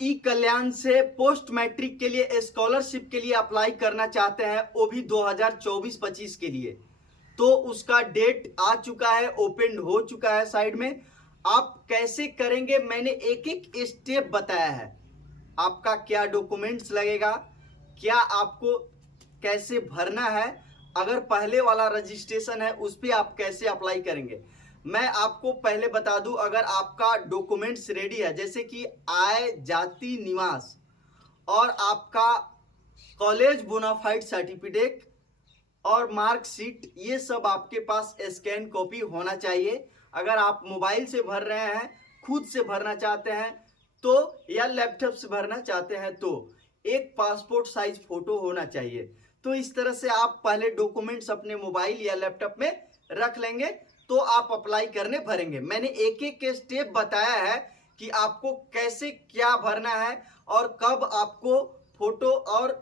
ई कल्याण से post matric के लिए स्कॉलरशिप के लिए अप्लाई करना चाहते हैं, वो भी 2024-25 के लिए, तो उसका डेट आ चुका है, ओपन हो चुका है साइड में। आप कैसे करेंगे मैंने एक एक स्टेप बताया है। आपका क्या डॉक्यूमेंट्स लगेगा, क्या आपको कैसे भरना है, अगर पहले वाला रजिस्ट्रेशन है उस पर आप कैसे अप्लाई करेंगे। मैं आपको पहले बता दूं, अगर आपका डॉक्यूमेंट्स रेडी है, जैसे कि आय, जाति, निवास और आपका कॉलेज बोनाफाइड सर्टिफिकेट और मार्कशीट, ये सब आपके पास स्कैन कॉपी होना चाहिए। अगर आप मोबाइल से भर रहे हैं, खुद से भरना चाहते हैं तो, या लैपटॉप से भरना चाहते हैं तो एक पासपोर्ट साइज फोटो होना चाहिए। तो इस तरह से आप पहले डॉक्यूमेंट्स अपने मोबाइल या लैपटॉप में रख लेंगे तो आप अप्लाई करने भरेंगे। मैंने एक एक के स्टेप बताया है कि आपको कैसे क्या भरना है और कब आपको फोटो और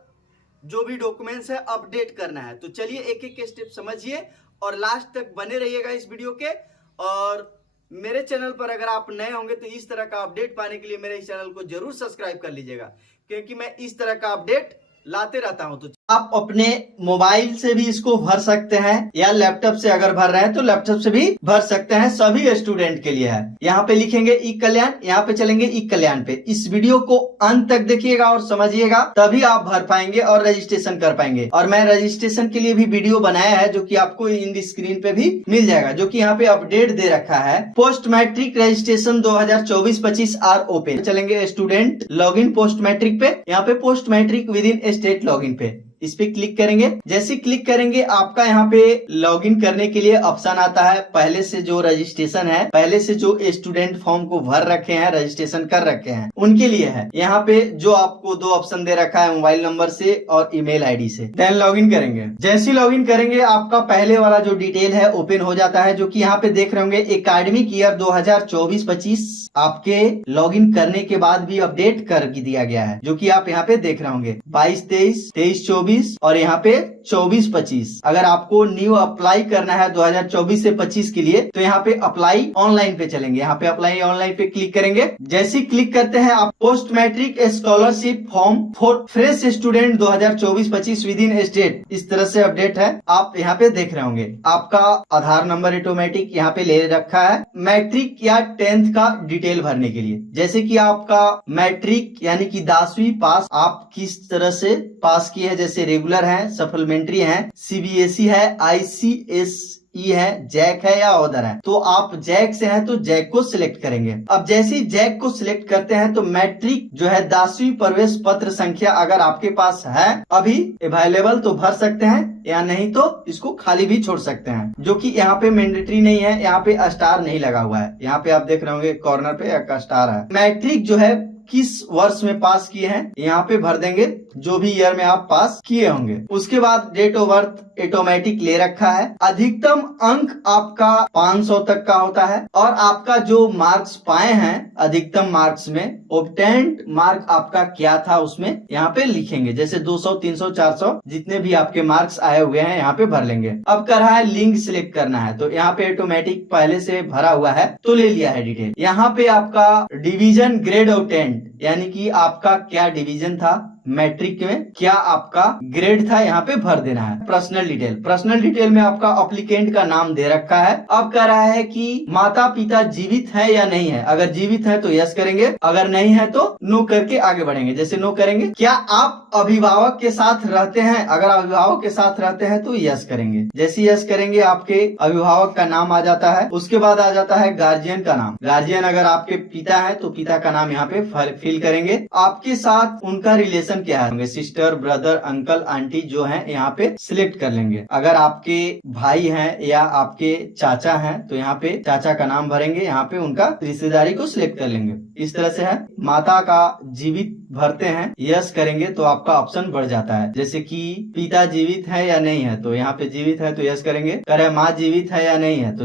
जो भी डॉक्यूमेंट्स है अपडेट करना है। तो चलिए एक एक स्टेप समझिए और लास्ट तक बने रहिएगा इस वीडियो के। और मेरे चैनल पर अगर आप नए होंगे तो इस तरह का अपडेट पाने के लिए मेरे इस चैनल को जरूर सब्सक्राइब कर लीजिएगा, क्योंकि मैं इस तरह का अपडेट लाते रहता हूं। तो आप अपने मोबाइल से भी इसको भर सकते हैं या लैपटॉप से अगर भर रहे हैं तो लैपटॉप से भी भर सकते हैं, सभी स्टूडेंट के लिए है। यहाँ पे लिखेंगे ई कल्याण, यहाँ पे चलेंगे ई कल्याण पे। इस वीडियो को अंत तक देखिएगा और समझिएगा, तभी आप भर पाएंगे और रजिस्ट्रेशन कर पाएंगे। और मैं रजिस्ट्रेशन के लिए भी वीडियो बनाया है जो कि आपको इन स्क्रीन पे भी मिल जाएगा, जो कि यहाँ पे अपडेट दे रखा है। Post matric registration 2024-25 are open. चलेंगे student log in post matric पे, यहाँ पे post matric within state log in पे, इस पे क्लिक करेंगे। जैसे क्लिक करेंगे आपका यहाँ पे लॉगिन करने के लिए ऑप्शन आता है। पहले से जो रजिस्ट्रेशन है, पहले से जो स्टूडेंट फॉर्म को भर रखे हैं, रजिस्ट्रेशन कर रखे हैं, उनके लिए है। यहाँ पे जो आपको दो ऑप्शन दे रखा है, मोबाइल नंबर से और ईमेल आईडी से। देन लॉगिन करेंगे। जैसे लॉगिन करेंगे आपका पहले वाला जो डिटेल है ओपन हो जाता है, जो कि यहाँ पे देख रहे होंगे एकेडमिक ईयर 2024-25 आपके लॉगिन करने के बाद भी अपडेट कर दिया गया है, जो कि आप यहाँ पे देख रहे होंगे 22-23, 23-24 और यहाँ पे 24-25। अगर आपको न्यू अप्लाई करना है 2024 से 25 के लिए तो यहाँ पे अप्लाई ऑनलाइन पे चलेंगे। यहाँ पे अप्लाई ऑनलाइन पे क्लिक करेंगे। जैसे क्लिक करते हैं आप post matric scholarship form for fresh student 2024-25 within state, इस तरह से अपडेट है। आप यहाँ पे देख रहे होंगे आपका आधार नंबर ऑटोमेटिक यहाँ पे ले रखा है। मैट्रिक या 10th का डिटेल भरने के लिए, जैसे कि आपका मैट्रिक यानी कि 10वीं पास आप किस तरह से पास की है, जैसे रेगुलर है, सप्लीमेंट्री है, सीबीएसई है, आईसीएसई है, जैक है या अदर है। तो आप जैक से हैं तो जैक को सिलेक्ट करेंगे। अब जैसे ही जैक को सिलेक्ट करते हैं तो मैट्रिक जो है 10वीं प्रवेश पत्र संख्या अगर आपके पास है अभी अवेलेबल तो भर सकते हैं, या नहीं तो इसको खाली भी छोड़ सकते हैं, जो कि यहाँ पे मैंडेटरी नहीं है। यहाँ पे स्टार नहीं लगा हुआ है। यहाँ पे आप देख रहे होंगे कॉर्नर पे एक स्टार है। मैट्रिक जो है किस वर्ष में पास किए हैं यहाँ पे भर देंगे, जो भी ईयर में आप पास किए होंगे। उसके बाद डेट ऑफ बर्थ ऑटोमेटिक ले रखा है। अधिकतम अंक आपका 500 तक का होता है और आपका जो मार्क्स पाए हैं अधिकतम मार्क्स में, ऑब्टेन्ड मार्क आपका क्या था उसमें यहाँ पे लिखेंगे। जैसे 200, 300, 400 जितने भी आपके मार्क्स आए हुए हैं यहाँ पे भर लेंगे। अब कर रहा है लिंक सिलेक्ट करना है, तो यहाँ पे ऑटोमेटिक पहले से भरा हुआ है तो ले लिया है डिटेल। यहाँ पे आपका डिवीजन ग्रेड ऑब्टेन्ड यानी कि आपका क्या डिवीजन था मैट्रिक में, क्या आपका ग्रेड था, यहाँ पे भर देना है। पर्सनल डिटेल, पर्सनल डिटेल में आपका अप्लीकेंट का नाम दे रखा है। अब कह रहा है कि माता पिता जीवित है या नहीं है। अगर जीवित है तो यस करेंगे, अगर नहीं है तो नो करके आगे बढ़ेंगे। जैसे नो करेंगे। क्या आप अभिभावक के साथ रहते हैं, अगर अभिभावक के साथ रहते हैं तो यस करेंगे। जैसे यस करेंगे आपके अभिभावक का नाम आ जाता है। उसके बाद आ जाता है गार्जियन का नाम। गार्जियन अगर आपके पिता है तो पिता का नाम यहाँ पे फिल करेंगे। आपके साथ उनका रिलेशन क्या है, सिस्टर, ब्रदर, अंकल, आंटी जो है यहाँ पे सिलेक्ट कर लेंगे। अगर आपके भाई हैं या आपके चाचा हैं तो यहाँ पे चाचा का नाम भरेंगे, यहाँ पे उनका रिश्तेदारी को सिलेक्ट कर लेंगे। इस तरह से है। माता का जीवित भरते हैं, यस करेंगे तो आपका ऑप्शन बढ़ जाता है। जैसे कि पिता जीवित है या नहीं है तो यहाँ पे जीवित है तो यस करेंगे। करे माँ जीवित है या नहीं है तो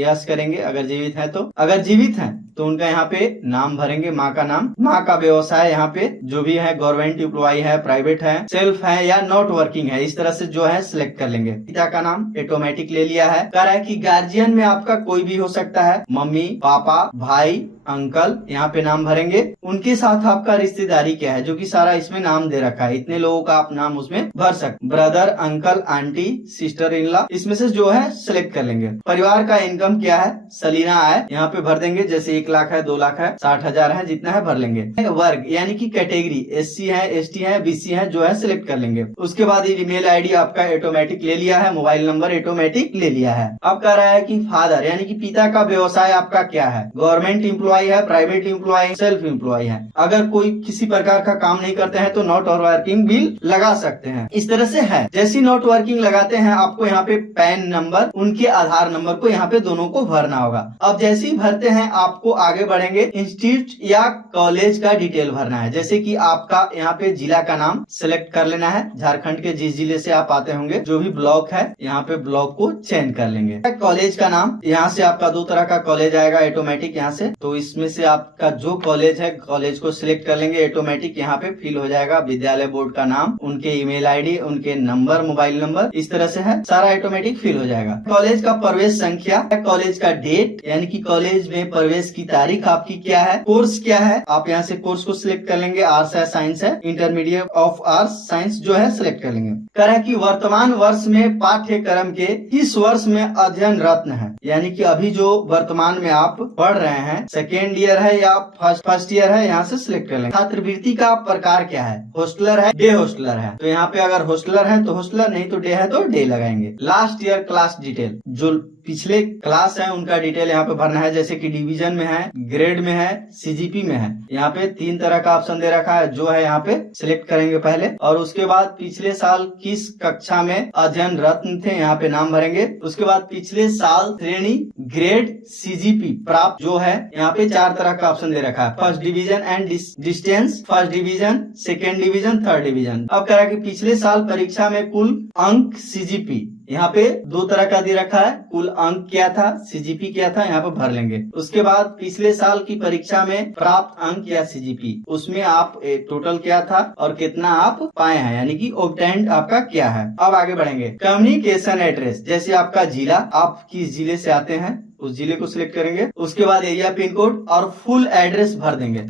यस करेंगे अगर जीवित है तो। अगर जीवित है तो उनका यहाँ पे नाम भरेंगे, माँ का नाम। माँ का व्यवसाय यहाँ पे जो भी है, गवर्नमेंट एम्प्लॉय है, प्राइवेट है, सेल्फ है या नॉट वर्किंग है, इस तरह से जो है सिलेक्ट कर लेंगे। पिता का नाम ऑटोमेटिक ले लिया है। कह रहा है कि गार्जियन में आपका कोई भी हो सकता है, मम्मी, पापा, भाई, अंकल, यहाँ पे नाम भरेंगे। उनके साथ आपका रिश्तेदारी क्या है, जो कि सारा इसमें नाम दे रखा है, इतने लोगों का आप नाम उसमें भर सकते, brother, uncle, aunty, sister in law, इसमें से जो है सिलेक्ट कर लेंगे। परिवार का इनकम क्या है, सलीना आय, यहाँ पे भर देंगे, जैसे 1 लाख है, 2 लाख है, 60,000 है, जितना है भर लेंगे। वर्ग यानी कि कैटेगरी, SC है, ST है, BC है, जो है सिलेक्ट कर लेंगे। उसके बाद ईमेल आईडी आपका ऑटोमेटिक ले लिया है, मोबाइल नंबर ऑटोमेटिक ले लिया है। अब कह रहा है कि फादर यानी कि पिता का व्यवसाय आपका क्या है, गवर्नमेंट एम्प्लॉय है, प्राइवेट एम्प्लॉय, सेल्फ एम्प्लॉय है। अगर कोई किसी प्रकार का काम नहीं करते हैं तो नॉट और वर्किंग भी लगा सकते हैं। इस तरह से है, जैसी नॉट वर्किंग लगाते हैं आपको यहाँ पे पैन नंबर, उनके आधार नंबर को यहाँ पे दोनों को भरना होगा। अब जैसे ही भरते हैं आपको आगे बढ़ेंगे, इंस्टीट्यूट या कॉलेज का डिटेल भरना है, जैसे कि आपका यहाँ पे जिला का नाम सिलेक्ट कर लेना है, झारखंड के जिस जिले से आप आते होंगे, जो भी ब्लॉक है यहाँ पे ब्लॉक को चेंज कर लेंगे। कॉलेज का नाम, यहाँ से आपका 2 तरह का कॉलेज आएगा ऑटोमेटिक यहाँ से, तो इसमें से आपका जो कॉलेज है कॉलेज को सिलेक्ट कर लेंगे, ऑटोमेटिक यहाँ पे फिल हो जाएगा। विद्यालय बोर्ड का नाम, उनके ईमेल आईडी, उनके नंबर, मोबाइल नंबर, इस तरह से है, सारा ऑटोमेटिक फिल हो जाएगा। कॉलेज का प्रवेश संख्या, कॉलेज का डेट यानी कि कॉलेज में प्रवेश की तारीख आपकी क्या है, कोर्स क्या है, आप यहाँ से कोर्स को सिलेक्ट कर लेंगे, आर्ट्स है, साइंस है, इंटरमीडिएट ऑफ आर्ट्स साइंस जो है सिलेक्ट कर लेंगे। कह रहा कि वर्तमान वर्ष में पाठ्यक्रम के किस वर्ष में अध्ययन रत्न है, यानी कि अभी जो वर्तमान में आप पढ़ रहे हैं, सेकेंड ईयर है या फर्स्ट ईयर है, यहाँ से सिलेक्ट कर लेंगे। छात्रवृत्ति का प्रकार क्या है, हॉस्टलर है, डे हॉस्टलर है, तो यहाँ पे अगर हॉस्टलर है तो हॉस्टलर, नहीं तो डे है तो डे लगाएंगे। लास्ट ईयर क्लास डिटेल, जो पिछले क्लास है उनका डिटेल यहाँ पे भरना है, जैसे कि डिवीजन में है, ग्रेड में है, CGP में है। यहाँ पे 3 तरह का ऑप्शन दे रखा है, जो है यहाँ पे सिलेक्ट करेंगे पहले, और उसके बाद पिछले साल किस कक्षा में अध्ययन रत्न थे, यहाँ पे नाम भरेंगे। उसके बाद पिछले साल श्रेणी, ग्रेड, CGP प्राप्त जो है, यहाँ पे 4 तरह का ऑप्शन दे रखा है, first division and distance, first division, second division, third division. अब कह रहा है कि पिछले साल परीक्षा में कुल अंक CGP, यहाँ पे 2 तरह का दे रखा है, कुल अंक क्या था, CGP क्या था, यहाँ पे भर लेंगे। उसके बाद पिछले साल की परीक्षा में प्राप्त अंक या CGP, उसमें आप टोटल क्या था और कितना आप पाए हैं, यानी कि ऑब्टेन्ड आपका क्या है। अब आगे बढ़ेंगे, कम्युनिकेशन एड्रेस, जैसे आपका जिला, आप किस जिले से आते हैं उस जिले को सिलेक्ट करेंगे। उसके बाद एरिया पिन कोड और फुल एड्रेस भर देंगे,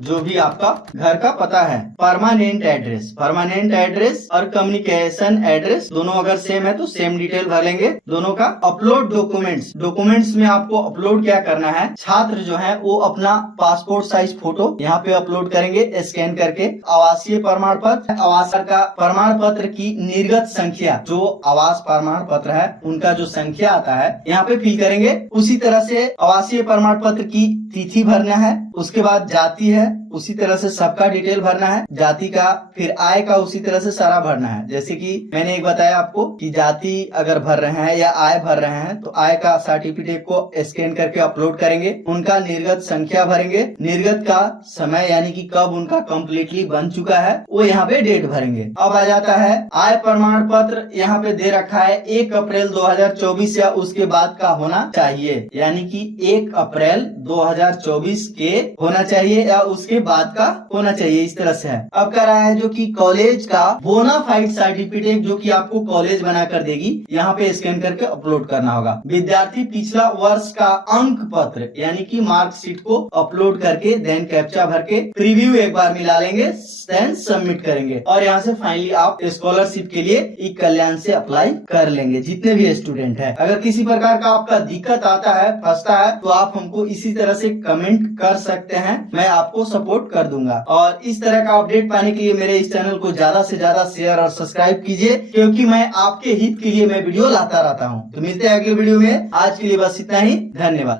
जो भी आपका घर का पता है। परमानेंट एड्रेस और कम्युनिकेशन एड्रेस दोनों अगर सेम है तो सेम डिटेल भर लेंगे दोनों का। अपलोड डॉक्यूमेंट्स में आपको अपलोड क्या करना है, छात्र जो है वो अपना पासपोर्ट साइज फोटो यहाँ पे अपलोड करेंगे स्कैन करके। आवासीय प्रमाण पत्र, आवास का प्रमाण पत्र की निर्गत संख्या, जो आवास प्रमाण पत्र है उनका जो संख्या आता है यहाँ पे फिल करेंगे। उसी तरह से आवासीय प्रमाण पत्र की तिथि भरना है। उसके बाद जाति है, उसी तरह से सबका डिटेल भरना है, जाति का, फिर आय का उसी तरह से सारा भरना है। जैसे कि मैंने एक बताया आपको कि जाति अगर भर रहे हैं या आय भर रहे हैं तो आय का सर्टिफिकेट को स्कैन करके अपलोड करेंगे। उनका निर्गत संख्या भरेंगे, निर्गत का समय यानी कि कब उनका कम्प्लीटली बन चुका है वो यहाँ पे डेट भरेंगे। अब आ जाता है आय प्रमाण पत्र, यहाँ पे दे रखा है 1 अप्रैल 2024 या उसके बाद का होना चाहिए, यानी कि 1 अप्रैल 2024 के होना चाहिए या उसके बाद का होना चाहिए, इस तरह से है। अब कह रहा है जो कि कॉलेज का बोनाफाइड सर्टिफिकेट जो कि आपको कॉलेज बना कर देगी, यहाँ पे स्कैन करके अपलोड करना होगा। विद्यार्थी पिछला वर्ष का अंक पत्र यानी कि मार्कशीट को अपलोड करके देन कैप्चा भर के प्रीव्यू एक बार मिला लेंगे, देन सबमिट करेंगे और यहाँ से फाइनली आप स्कॉलरशिप के लिए ई कल्याण से अप्लाई कर लेंगे जितने भी स्टूडेंट है। अगर किसी प्रकार का आपका दिक्कत आता है, फंसता है, तो आप हमको इसी तरह से कमेंट कर सकते हैं, मैं आपको सपोर्ट कर दूंगा। और इस तरह का अपडेट पाने के लिए मेरे इस चैनल को ज्यादा से ज्यादा शेयर और सब्सक्राइब कीजिए, क्योंकि मैं आपके हित के लिए मैं वीडियो लाता रहता हूँ। तो मिलते हैं अगले वीडियो में, आज के लिए बस इतना ही, धन्यवाद।